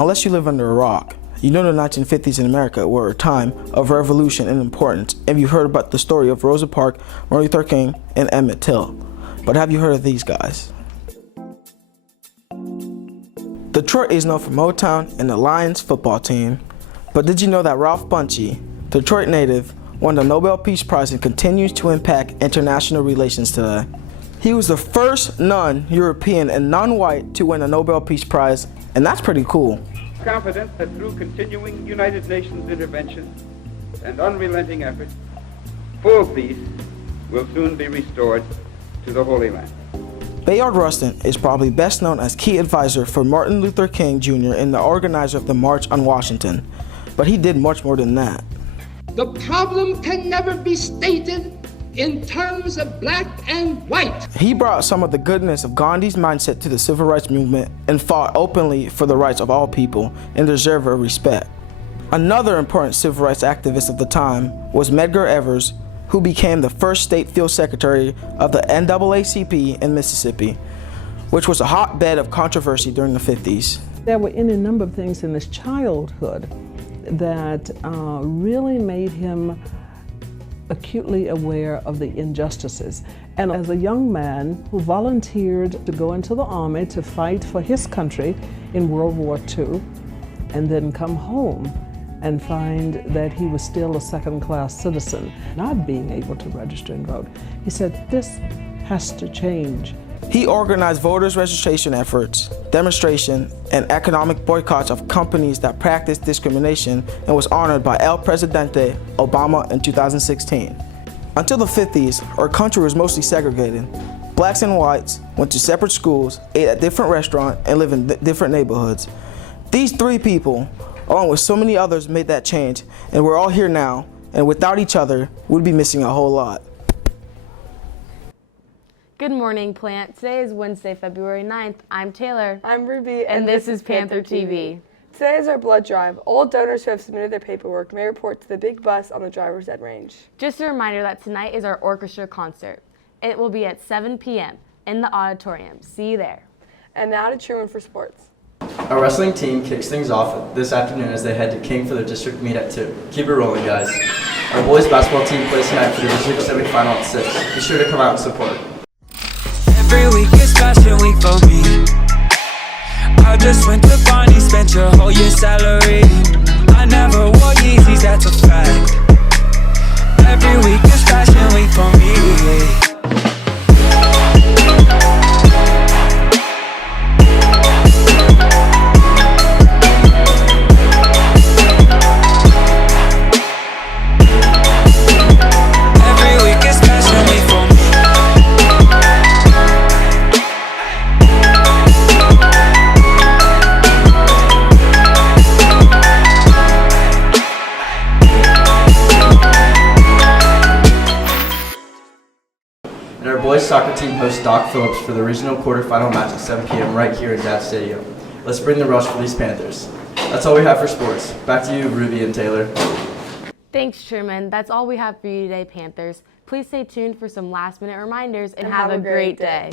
Unless you live under a rock, you know the 1950s in America were a time of revolution and importance, and you've heard about the story of Rosa Parks, Martin Luther King, and Emmett Till. But have you heard of these guys? Detroit is known for Motown and the Lions football team. But did you know that Ralph Bunche, Detroit native, won the Nobel Peace Prize and continues to impact international relations today? He was the first non-European and non-white to win a Nobel Peace Prize, and that's pretty cool. Confident that through continuing United Nations intervention and unrelenting effort, full peace will soon be restored to the Holy Land. Bayard Rustin is probably best known as key advisor for Martin Luther King Jr. and the organizer of the March on Washington, but he did much more than that. The problem can never be stated in terms of black and white. He brought some of the goodness of Gandhi's mindset to the civil rights movement and fought openly for the rights of all people and deserve our respect. Another important civil rights activist of the time was Medgar Evers, who became the first state field secretary of the NAACP in Mississippi, which was a hotbed of controversy during the 50s. There were any number of things in his childhood that really made him acutely aware of the injustices. And as a young man who volunteered to go into the army to fight for his country in World War II, and then come home and find that he was still a second-class citizen, not being able to register and vote, he said, this has to change. He organized voters' registration efforts, demonstration, and economic boycotts of companies that practiced discrimination and was honored by El Presidente Obama in 2016. Until the 50s, our country was mostly segregated. Blacks and whites went to separate schools, ate at different restaurants, and lived in different neighborhoods. These three people, along with so many others, made that change, and we're all here now, and without each other, we'd be missing a whole lot. Good morning, Plant. Today is Wednesday, February 9th. I'm Taylor. I'm Ruby. And this is Panther TV. Today is our blood drive. All donors who have submitted their paperwork may report to the big bus on the driver's ed range. Just a reminder that tonight is our orchestra concert. It will be at 7 p.m. in the auditorium. See you there. And now to Truman for sports. Our wrestling team kicks things off this afternoon as they head to King for their district meet at 2. Keep it rolling, guys. Our boys basketball team plays tonight for the district semifinal at 6. Be sure to come out and support. Every week is fashion week for me. I just went to Barney, spent your whole year's salary. I never wore Yeezys, that's a fact. Every week is fashion week for me. And our boys soccer team hosts Doc Phillips for the regional quarterfinal match at 7 p.m. right here in Dad Stadium. Let's bring the rush for these Panthers. That's all we have for sports. Back to you, Ruby and Taylor. Thanks, Truman. That's all we have for you today, Panthers. Please stay tuned for some last-minute reminders and have a great day.